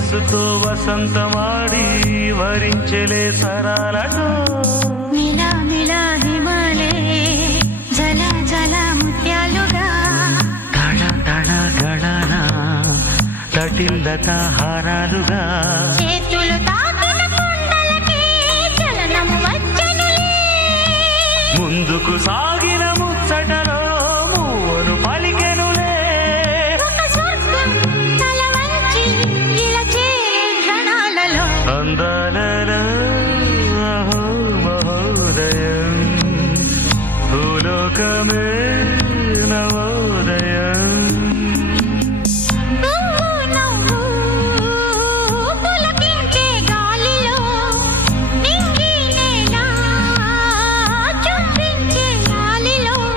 వయస్సుతో వసంతమాడి వరించెలే సరాలటో మిలా మిలా హిమాలే జల జల ముత్యాలుగా తళ తళ గళన తటిల్లత హారాలుగా చేతులు తాకిన కుండలకి చలనము వచ్చనులే ముందుకు సాగిన ముచ్చటలో మూవను పలికెనులే ఒక స్వర్గం తల వంచి ఇలా చేరే క్షణాలలో అందాలలో అహో మహోదయం భూలోకమే నవోదయం.